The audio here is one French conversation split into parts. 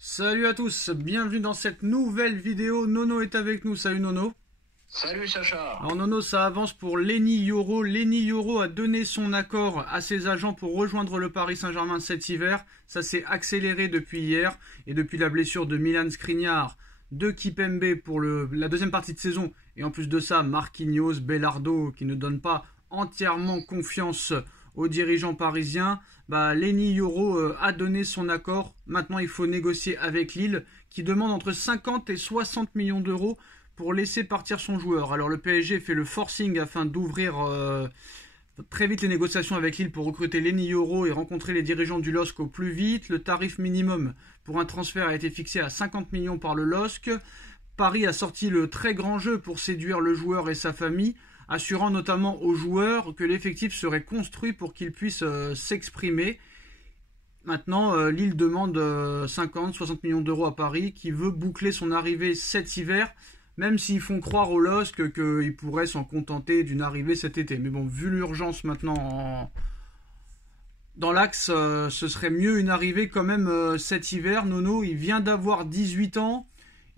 Salut à tous, bienvenue dans cette nouvelle vidéo. Nono est avec nous, salut Nono. Salut Sacha. Alors Nono, ça avance pour Lenny Yoro. Lenny Yoro a donné son accord à ses agents pour rejoindre le Paris Saint-Germain cet hiver. Ça s'est accéléré depuis hier et depuis la blessure de Milan Skriniar, de Kimpembe pour la deuxième partie de saison. Et en plus de ça, Marquinhos, Belardo qui ne donnent pas entièrement confiance aux dirigeants parisiens. Lenny Yoro a donné son accord. Maintenant, il faut négocier avec Lille qui demande entre 50 et 60 millions d'euros pour laisser partir son joueur. Alors le PSG fait le forcing afin d'ouvrir très vite les négociations avec Lille pour recruter Lenny Yoro et rencontrer les dirigeants du LOSC au plus vite. Le tarif minimum pour un transfert a été fixé à 50 millions par le LOSC. Paris a sorti le très grand jeu pour séduire le joueur et sa famille, assurant notamment aux joueurs que l'effectif serait construit pour qu'ils puissent s'exprimer. Maintenant, Lille demande 50-60 millions d'euros à Paris, qui veut boucler son arrivée cet hiver, même s'ils font croire au LOSC qu'ils pourraient s'en contenter d'une arrivée cet été. Mais bon, vu l'urgence maintenant dans l'axe, ce serait mieux une arrivée quand même cet hiver. Nono, il vient d'avoir 18 ans,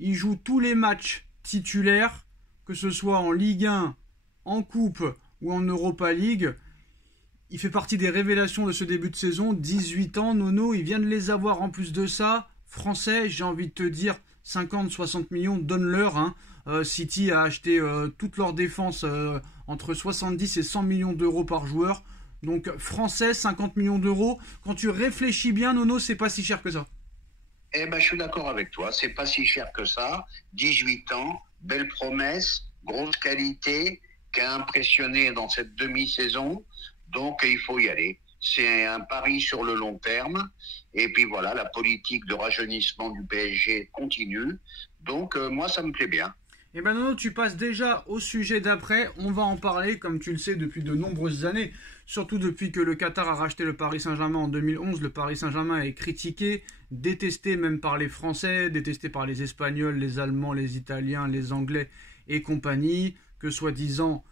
il joue tous les matchs titulaires, que ce soit en Ligue 1, en Coupe ou en Europa League. Il fait partie des révélations de ce début de saison. 18 ans, Nono, il vient de les avoir en plus de ça. Français, j'ai envie de te dire, 50-60 millions, donne-leur. City a acheté toute leur défense entre 70 et 100 millions d'euros par joueur. Donc français, 50 millions d'euros. Quand tu réfléchis bien, Nono, c'est pas si cher que ça. Je suis d'accord avec toi. C'est pas si cher que ça. 18 ans, belle promesse, grosse qualité, qui a impressionné dans cette demi-saison. Donc, il faut y aller. C'est un pari sur le long terme. Et puis voilà, la politique de rajeunissement du PSG continue. Donc, moi, ça me plaît bien. Et Nono, tu passes déjà au sujet d'après. On va en parler, comme tu le sais, depuis de nombreuses années. Surtout depuis que le Qatar a racheté le Paris Saint-Germain en 2011. Le Paris Saint-Germain est critiqué, détesté même par les Français, détesté par les Espagnols, les Allemands, les Italiens, les Anglais et compagnie. Que soi-disant,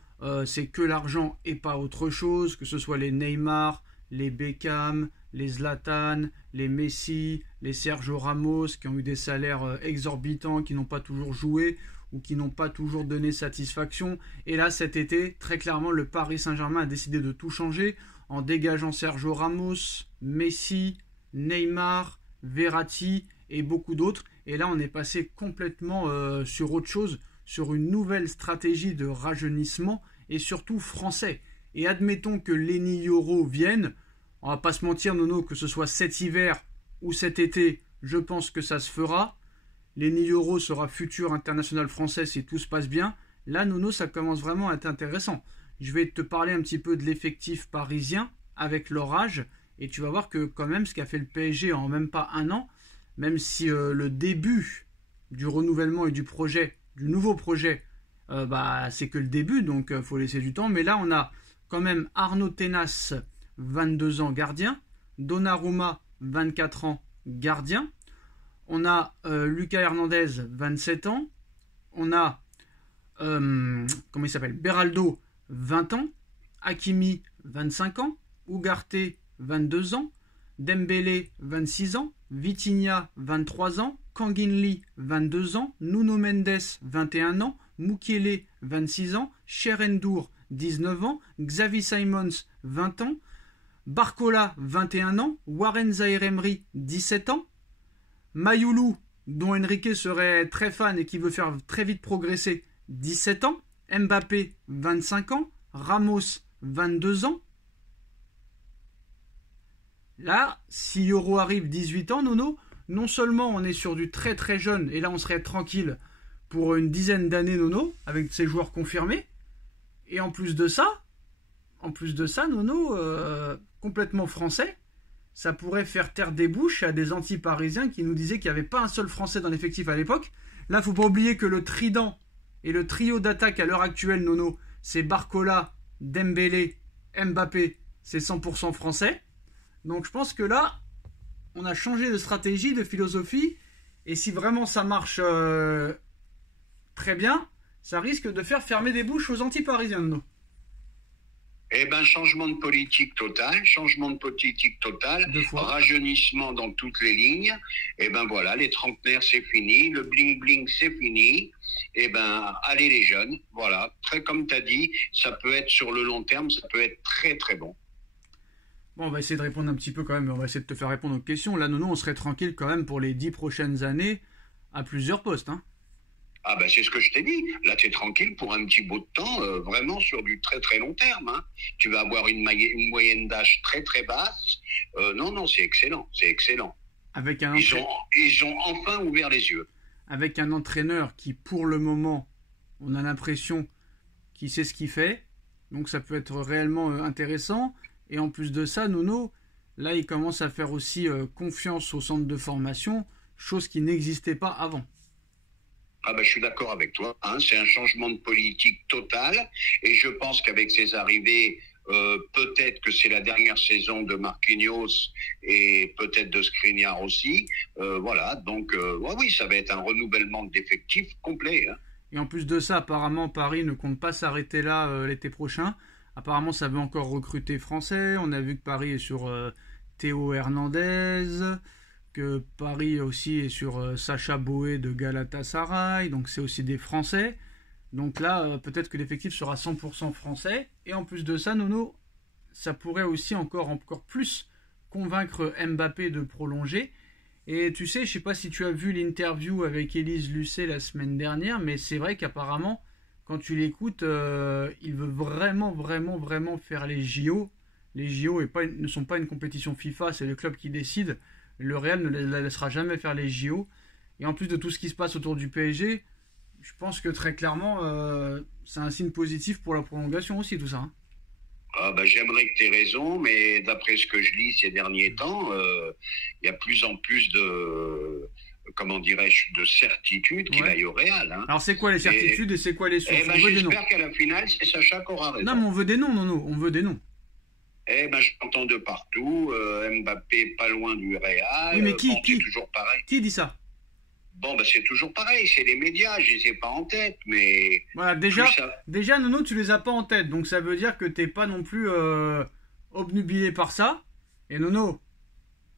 c'est que l'argent et pas autre chose. Que ce soit les Neymar, les Beckham, les Zlatan, les Messi, les Sergio Ramos, qui ont eu des salaires exorbitants, qui n'ont pas toujours joué ou qui n'ont pas toujours donné satisfaction. Et là, cet été, très clairement, le Paris Saint-Germain a décidé de tout changer en dégageant Sergio Ramos, Messi, Neymar, Verratti et beaucoup d'autres. Et là, on est passé complètement sur autre chose, sur une nouvelle stratégie de rajeunissement et surtout français. Et admettons que Lenny Yoro vienne, on va pas se mentir, Nono, que ce soit cet hiver ou cet été, je pense que ça se fera. Lenny Yoro sera futur international français si tout se passe bien. Là, Nono, ça commence vraiment à être intéressant. Je vais te parler un petit peu de l'effectif parisien avec leur âge. Et tu vas voir que quand même, ce qu'a fait le PSG en même pas un an, même si le début du renouvellement et du nouveau projet, c'est que le début, donc il faut laisser du temps. Mais là, on a quand même Arnaud Tenas, 22 ans, gardien. Donnarumma, 24 ans, gardien. On a Lucas Hernandez, 27 ans. On a Beraldo, 20 ans. Hakimi, 25 ans. Ugarte, 22 ans. Dembélé, 26 ans. Vitinha, 23 ans. Kanginli, 22 ans. Nuno Mendes, 21 ans. Mukiele, 26 ans. Cherhendour, 19 ans. Xavi Simons, 20 ans. Barcola, 21 ans. Warren Zaïre-Emery, 17 ans. Mayoulou, dont Enrique serait très fan et qui veut faire très vite progresser, 17 ans. Mbappé, 25 ans. Ramos, 22 ans. Là, si Yoro arrive 18 ans, Nono, non seulement on est sur du très très jeune, et là on serait tranquille pour une dizaine d'années, Nono, avec ces joueurs confirmés, et en plus de ça, Nono, complètement français, ça pourrait faire taire des bouches à des anti-parisiens qui nous disaient qu'il n'y avait pas un seul Français dans l'effectif à l'époque. Là, il ne faut pas oublier que le trident et le trio d'attaque à l'heure actuelle, Nono, c'est Barcola, Dembélé, Mbappé, c'est 100% français. Donc je pense que là, on a changé de stratégie, de philosophie, et si vraiment ça marche très bien, ça risque de faire fermer des bouches aux anti-parisiens, Nono. Eh ben, changement de politique total, Deux fois. rajeunissement dans toutes les lignes. Eh ben voilà, les trentenaires c'est fini, le bling bling c'est fini. Eh ben, allez les jeunes, voilà. Très comme tu as dit, ça peut être sur le long terme, ça peut être très très bon. Bon, on va essayer de répondre un petit peu quand même, on va essayer de te faire répondre aux questions. Là, Nono, on serait tranquille quand même pour les 10 prochaines années à plusieurs postes. Hein. Ah ben c'est ce que je t'ai dit. Là, tu es tranquille pour un petit bout de temps, vraiment sur du très très long terme. Hein. Tu vas avoir une moyenne d'âge très très basse. Non, c'est excellent, c'est excellent. Avec un Ils ont enfin ouvert les yeux. Avec un entraîneur qui, pour le moment, on a l'impression qu'il sait ce qu'il fait. Donc ça peut être réellement intéressant. Et en plus de ça, Nono, là, il commence à faire aussi confiance au centre de formation, chose qui n'existait pas avant. Ah ben, je suis d'accord avec toi. Hein, c'est un changement de politique total. Et je pense qu'avec ses arrivées, peut-être que c'est la dernière saison de Marquinhos et peut-être de Skriniar aussi. Voilà, donc oui, ça va être un renouvellement d'effectifs complet. Hein. Et en plus de ça, apparemment, Paris ne compte pas s'arrêter là l'été prochain. Apparemment, ça veut encore recruter français. On a vu que Paris est sur Théo Hernandez, que Paris aussi est sur Sacha Boey de Galatasaray. Donc c'est aussi des Français. Donc là, peut-être que l'effectif sera 100% français. Et en plus de ça, Nono, ça pourrait aussi encore plus convaincre Mbappé de prolonger. Et tu sais, je sais pas si tu as vu l'interview avec Élise Lucet la semaine dernière, mais c'est vrai qu'apparemment, quand tu l'écoutes, il veut vraiment faire les JO. Les JO ne sont pas une compétition FIFA, c'est le club qui décide. Le Real ne la laissera jamais faire les JO. Et en plus de tout ce qui se passe autour du PSG, je pense que très clairement, c'est un signe positif pour la prolongation aussi, tout ça. Hein. Ah ben, j'aimerais que tu aies raison, mais d'après ce que je lis ces derniers temps, il y a plus en plus de, comment dirais-je, de certitude qu'il aille au Real. Hein. Alors c'est quoi les certitudes et c'est quoi les sources? J'espère qu'à la finale, c'est Sacha qui aura raison. Non, mais on veut des noms, on veut des noms. Eh ben, j'entends de partout, Mbappé pas loin du Real. Oui, mais c'est toujours pareil. Qui dit ça? Bon, ben c'est toujours pareil, c'est les médias, je les ai pas en tête, mais... Voilà, déjà, Nono, tu les as pas en tête, donc ça veut dire que t'es pas non plus obnubilé par ça. Et Nono,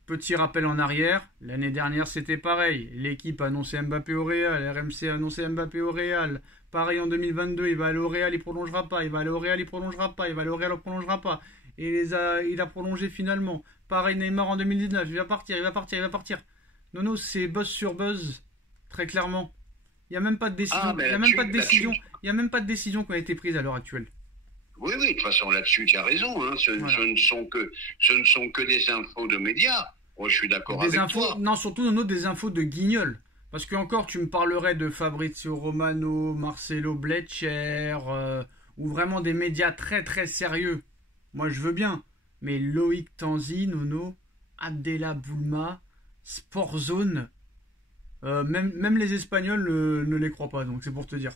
petit rappel en arrière, l'année dernière c'était pareil, l'équipe a annoncé Mbappé au Real, RMC a annoncé Mbappé au Real, pareil en 2022, il va aller au Real, il prolongera pas, il va aller au Real, il prolongera pas, il va aller au Real, il prolongera pas. Et il a prolongé finalement. Pareil Neymar en 2019, il va partir. Nono, c'est buzz sur buzz. Très clairement. Il n'y a même pas de décision. Il n'y a même pas de décision qui a été prise à l'heure actuelle. Oui, de toute façon, là-dessus, tu as raison. Hein. Ce ne sont que des infos de médias. Moi, je suis d'accord avec toi. Non, surtout, Nono, des infos de guignols. Parce que encore, tu me parlerais de Fabrizio Romano, Marcelo Blecher, ou vraiment des médias très très sérieux. Moi, je veux bien. Mais Loïc Tanzi, Nono, Abdella Boulma, Sportzone... même les Espagnols ne les croient pas, donc c'est pour te dire.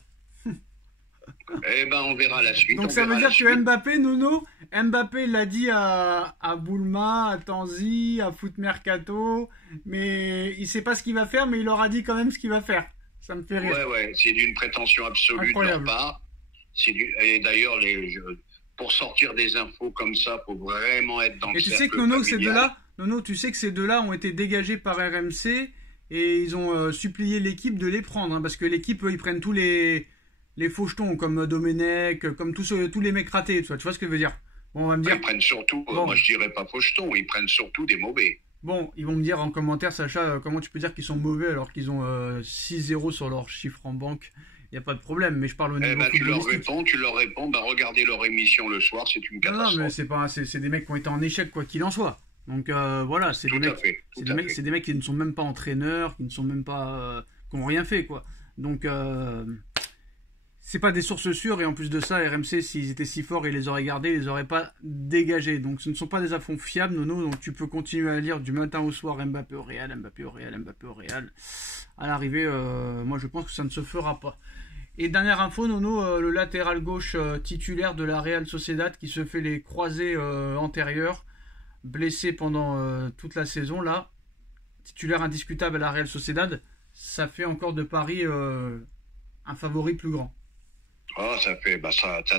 Eh ben, on verra la suite. Donc ça veut dire que Mbappé l'a dit à Boulma, à Tanzi, à Foot Mercato, mais il sait pas ce qu'il va faire, mais il leur a dit quand même ce qu'il va faire. Ça me fait rire. Ouais, c'est d'une prétention absolue incroyable. De leur part. Et d'ailleurs, pour sortir des infos comme ça, faut vraiment être dans le cercle. Et tu sais que Nono, tu sais que ces deux-là ont été dégagés par RMC. Et ils ont supplié l'équipe de les prendre, hein, parce que l'équipe, ils prennent tous les faux jetons, comme Domenech, comme tous les mecs ratés, tu vois ce que je veux dire. Bon, on va me dire... Ils prennent surtout, moi je dirais pas faux jetons, ils prennent surtout des mauvais. Bon, ils vont me dire en commentaire, Sacha, comment tu peux dire qu'ils sont mauvais alors qu'ils ont 6-0 sur leur chiffre en banque. Il n'y a pas de problème, mais je parle au niveau tu leur réponds, regardez leur émission le soir, c'est une catastrophe. Non, mais c'est des mecs qui ont été en échec, quoi qu'il en soit. Donc voilà, c'est des mecs qui ne sont même pas entraîneurs, qui ne sont même pas, qui n'ont rien fait, quoi. Donc c'est pas des sources sûres, et en plus de ça, RMC, s'ils étaient si forts, ils les auraient gardés, ils les auraient pas dégagés. Donc ce ne sont pas des infos fiables, Nono. Donc tu peux continuer à lire du matin au soir Mbappé au Real. À l'arrivée, moi je pense que ça ne se fera pas. Et dernière info, Nono, le latéral gauche titulaire de la Real Sociedad qui se fait les croisés antérieurs, blessé pendant toute la saison là, titulaire indiscutable à la Real Sociedad, ça fait encore de Paris un favori plus grand. Oh, ça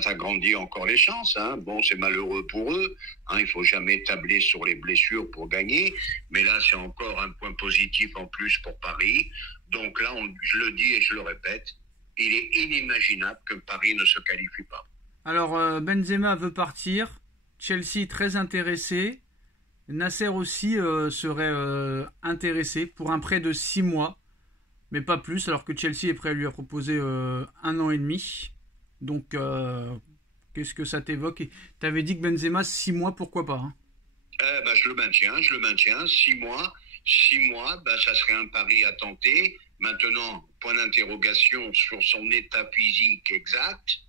agrandit encore les chances, hein. Bon, c'est malheureux pour eux, hein. Il faut jamais tabler sur les blessures pour gagner. Mais là, c'est encore un point positif en plus pour Paris. Donc là, je le dis et je le répète, il est inimaginable que Paris ne se qualifie pas. Alors, Benzema veut partir. Chelsea très intéressé. Nasser aussi serait intéressé pour un prêt de 6 mois, mais pas plus, alors que Chelsea est prêt à lui proposer 1 an et demi. Donc, qu'est-ce que ça t'évoque? Tu avais dit que Benzema, 6 mois, pourquoi pas, hein? Je le maintiens, je le maintiens. 6 mois, 6 mois, ça serait un pari à tenter. Maintenant, point d'interrogation sur son état physique exact.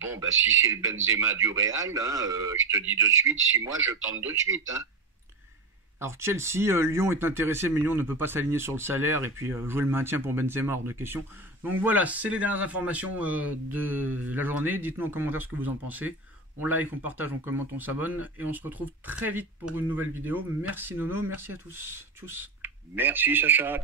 Bon, si c'est le Benzema du Real, hein, je te dis de suite, 6 mois, je tente de suite, hein. Alors Chelsea, Lyon est intéressé, mais Lyon ne peut pas s'aligner sur le salaire et puis jouer le maintien pour Benzema hors de question. Donc voilà, c'est les dernières informations de la journée. Dites-nous en commentaire ce que vous en pensez. On like, on partage, on commente, on s'abonne et on se retrouve très vite pour une nouvelle vidéo. Merci Nono, merci à tous. Tchuss. Merci Sacha.